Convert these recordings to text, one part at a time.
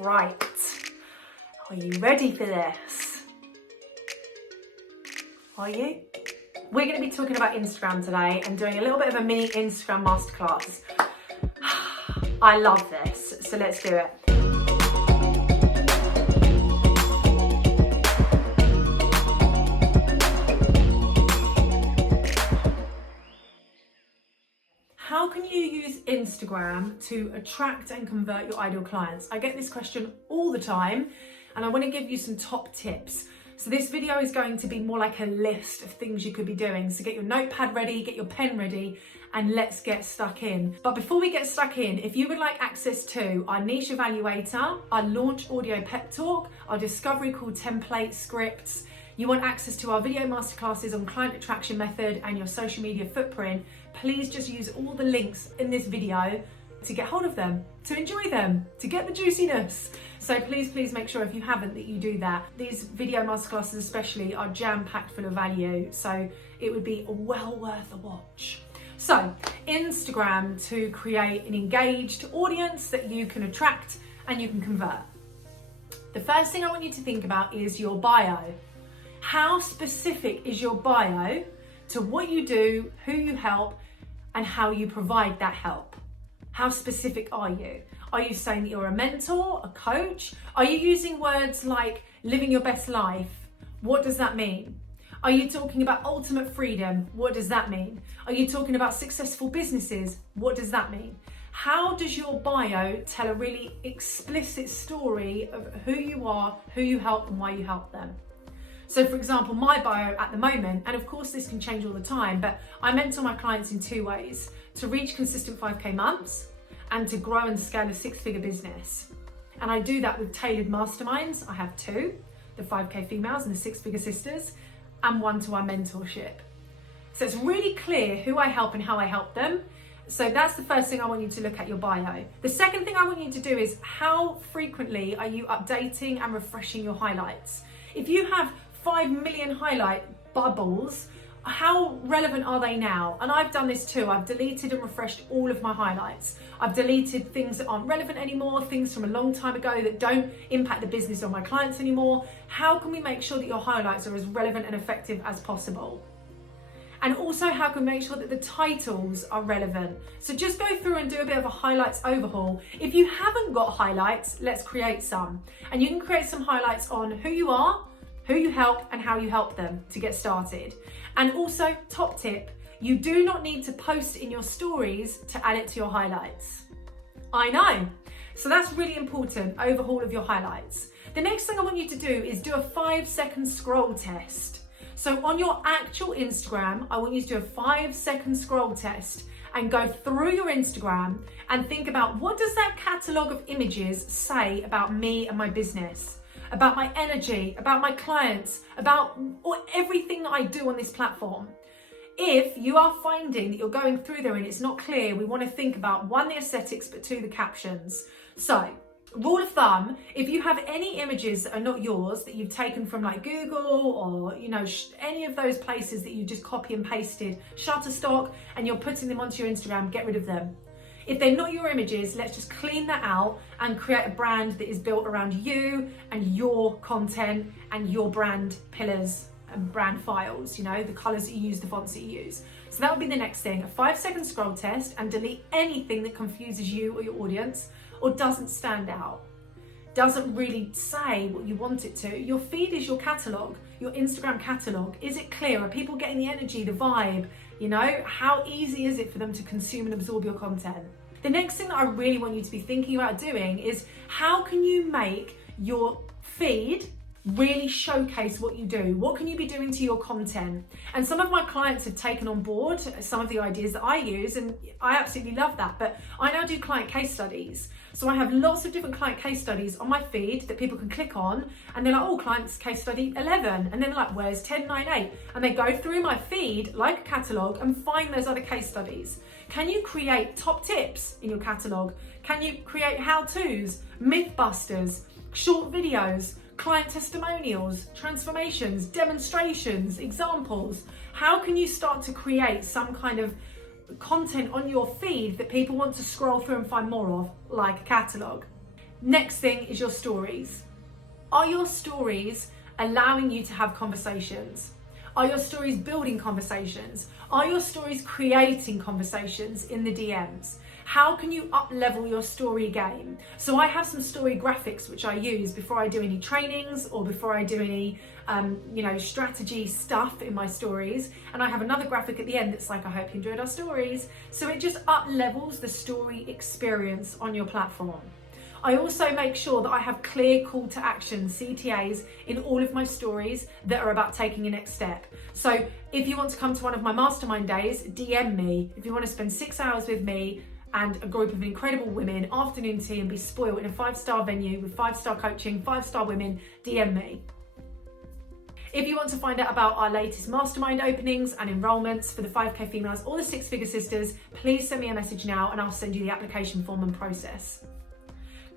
Right, are you ready for this? Are you? We're going to be talking about Instagram today and doing a little bit of a mini Instagram masterclass. I love this, so let's do it. How can you use Instagram to attract and convert your ideal clients? I get this question all the time, and I want to give you some top tips. So this video is going to be more like a list of things you could be doing. So get your notepad ready, get your pen ready, and let's get stuck in. But before we get stuck in, if you would like access to our niche evaluator, our launch audio pep talk, our discovery call template scripts, you want access to our video masterclasses on client attraction method and your social media footprint, please just use all the links in this video to get hold of them, to enjoy them, to get the juiciness. So please make sure if you haven't that you do that. These video masterclasses especially are jam-packed full of value, so it would be well worth a watch. So Instagram to create an engaged audience that you can attract and you can convert. The first thing I want you to think about is your bio. How specific is your bio to what you do, who you help, and how you provide that help? How specific are you? Are you saying that you're a mentor, a coach? Are you using words like living your best life? What does that mean? Are you talking about ultimate freedom? What does that mean? Are you talking about successful businesses? What does that mean? How does your bio tell a really explicit story of who you are, who you help, and why you help them? So for example, my bio at the moment, and of course this can change all the time, but I mentor my clients in two ways: to reach consistent 5K months and to grow and scale a 6-figure business. And I do that with tailored masterminds. I have two, the 5K females and the 6-figure sisters, and one-to-one mentorship. So it's really clear who I help and how I help them. So that's the first thing I want you to look at, your bio. The second thing I want you to do is how frequently are you updating and refreshing your highlights? If you have 5 million highlight bubbles, how relevant are they now? And I've done this too. I've deleted and refreshed all of my highlights. I've deleted things that aren't relevant anymore, things from a long time ago that don't impact the business or my clients anymore. How can we make sure that your highlights are as relevant and effective as possible? And also, how can we make sure that the titles are relevant? So just go through and do a bit of a highlights overhaul. If you haven't got highlights, let's create some. And you can create some highlights on who you are, who you help, and how you help them to get started. And also, top tip, you do not need to post in your stories to add it to your highlights. I know. So that's really important, overhaul of your highlights. The next thing I want you to do is do a 5-second scroll test. So on your actual Instagram, I want you to do a 5-second scroll test and go through your Instagram and think about, what does that catalog of images say about me and my business, about my energy, about my clients, about everything that I do on this platform. If you are finding that you're going through there and it's not clear, we want to think about 1, the aesthetics, but 2, the captions. So rule of thumb, if you have any images that are not yours, that you've taken from like Google or any of those places that you just copy and pasted, Shutterstock, and you're putting them onto your Instagram, get rid of them. If they're not your images, let's just clean that out and create a brand that is built around you and your content and your brand pillars and brand files, the colors that you use, the fonts that you use. So that would be the next thing, a 5-second scroll test, and delete anything that confuses you or your audience or doesn't stand out, doesn't really say what you want it to. Your feed is your catalog, your Instagram catalog. Is it clear? Are people getting the energy, the vibe? How easy is it for them to consume and absorb your content? The next thing that I really want you to be thinking about doing is, how can you make your feed really showcase what you do? What can you be doing to your content? And some of my clients have taken on board some of the ideas that I use, and I absolutely love that. But I now do client case studies. So I have lots of different client case studies on my feed that people can click on, and they're like, oh, client's case study 11. And then they're like, where's 10, 9, 8? And they go through my feed like a catalogue and find those other case studies. Can you create top tips in your catalogue? Can you create how-tos, myth busters, short videos, client testimonials, transformations, demonstrations, examples? How can you start to create some kind of content on your feed that people want to scroll through and find more of, like a catalogue? Next thing is your stories. Are your stories allowing you to have conversations? Are your stories building conversations? Are your stories creating conversations in the DMs? How can you up-level your story game? So I have some story graphics which I use before I do any trainings or before I do any strategy stuff in my stories. And I have another graphic at the end that's like, I hope you enjoyed our stories. So it just up-levels the story experience on your platform. I also make sure that I have clear call to action, CTAs, in all of my stories that are about taking a next step. So if you want to come to one of my mastermind days, DM me. If you want to spend 6 hours with me and a group of incredible women, afternoon tea, and be spoiled in a 5-star venue with 5-star coaching, 5-star women, DM me. If you want to find out about our latest mastermind openings and enrollments for the 5K females or the 6-figure sisters, please send me a message now and I'll send you the application form and process.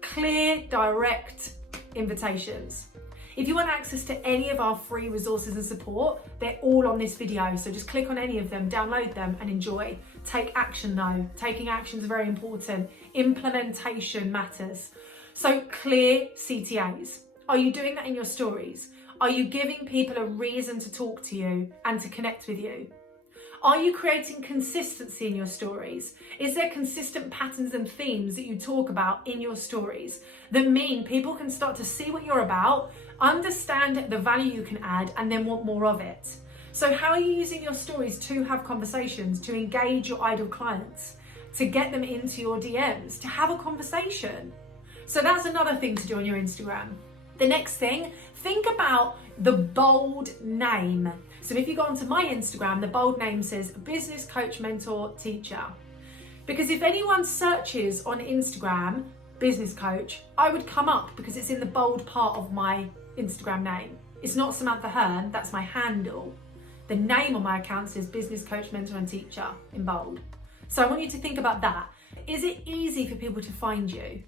Clear, direct invitations. If you want access to any of our free resources and support, they're all on this video. So just click on any of them, download them and enjoy. Take action though. Taking action is very important. Implementation matters. So clear CTAs. Are you doing that in your stories? Are you giving people a reason to talk to you and to connect with you? Are you creating consistency in your stories? Is there consistent patterns and themes that you talk about in your stories that mean people can start to see what you're about, understand the value you can add, and then want more of it? So how are you using your stories to have conversations, to engage your ideal clients, to get them into your DMs, to have a conversation? So that's another thing to do on your Instagram. The next thing, think about the bold name. So if you go onto my Instagram, the bold name says business coach, mentor, teacher. Because if anyone searches on Instagram, business coach, I would come up because it's in the bold part of my Instagram name. It's not Samantha Hearn, that's my handle. The name on my account says business coach, mentor and teacher in bold. So I want you to think about that. Is it easy for people to find you?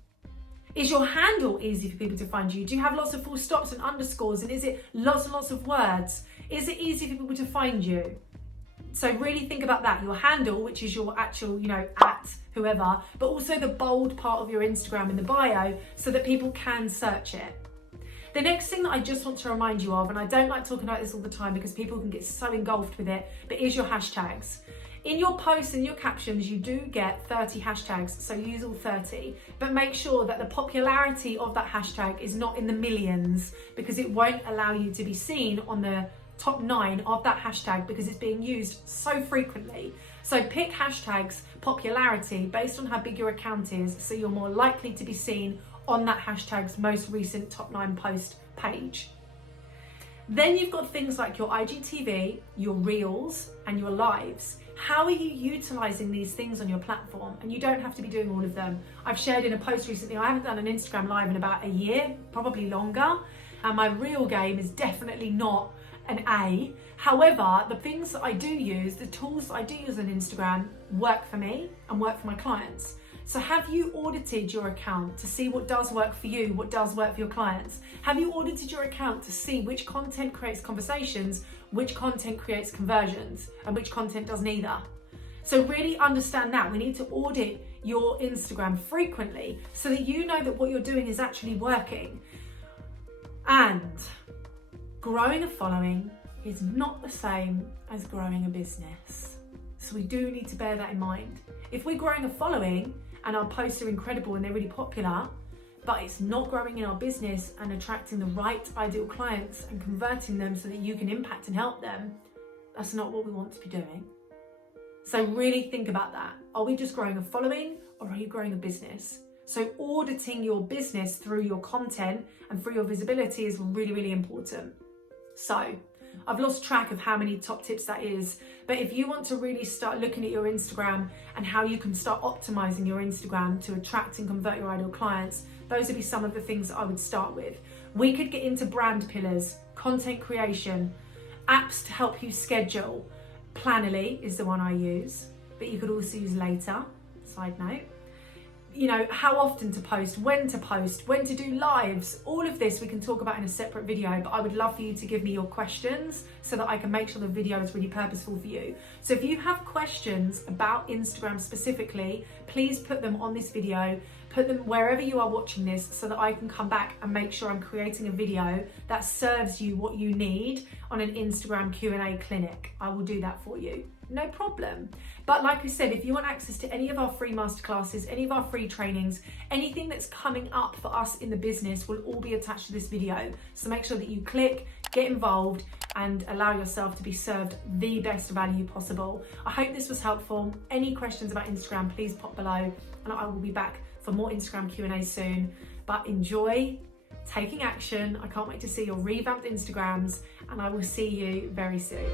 Is your handle easy for people to find you? Do you have lots of full stops and underscores? And is it lots and lots of words? Is it easy for people to find you? So really think about that. Your handle, which is your actual, at whoever, but also the bold part of your Instagram in the bio so that people can search it. The next thing that I just want to remind you of, and I don't like talking about this all the time because people can get so engulfed with it, but is your hashtags. In your posts and your captions, you do get 30 hashtags, so use all 30, but make sure that the popularity of that hashtag is not in the millions because it won't allow you to be seen on the top 9 of that hashtag because it's being used so frequently. So pick hashtags popularity based on how big your account is, so you're more likely to be seen on that hashtag's most recent top 9 post page. Then you've got things like your IGTV, your reels and your lives. How are you utilizing these things on your platform? And you don't have to be doing all of them. I've shared in a post recently, I haven't done an Instagram live in about a year, probably longer. And my reel game is definitely not an A. However, the things that I do use, the tools that I do use on Instagram work for me and work for my clients. So have you audited your account to see what does work for you, what does work for your clients? Have you audited your account to see which content creates conversations, which content creates conversions, and which content does neither? So really understand that. We need to audit your Instagram frequently so that you know that what you're doing is actually working. And growing a following is not the same as growing a business. So we do need to bear that in mind. If we're growing a following and our posts are incredible and they're really popular, but it's not growing in our business and attracting the right ideal clients and converting them so that you can impact and help them, that's not what we want to be doing. So really think about that. Are we just growing a following or are you growing a business? So auditing your business through your content and through your visibility is really, really important. So I've lost track of how many top tips that is, but if you want to really start looking at your Instagram and how you can start optimizing your Instagram to attract and convert your ideal clients, those would be some of the things that I would start with. We could get into brand pillars, content creation, apps to help you schedule. Planoly is the one I use, but you could also use Later, side note. you know, how often to post, when to do lives. All of this we can talk about in a separate video, but I would love for you to give me your questions so that I can make sure the video is really purposeful for you. So if you have questions about Instagram specifically, please put them on this video, put them wherever you are watching this so that I can come back and make sure I'm creating a video that serves you what you need on an Instagram Q&A clinic. I will do that for you, no problem. But like I said, if you want access to any of our free masterclasses, any of our free trainings, anything that's coming up for us in the business will all be attached to this video. So make sure that you click, get involved, and allow yourself to be served the best value possible. I hope this was helpful. Any questions about Instagram, please pop below, and I will be back for more Instagram Q&A soon. But enjoy taking action. I can't wait to see your revamped Instagrams, and I will see you very soon.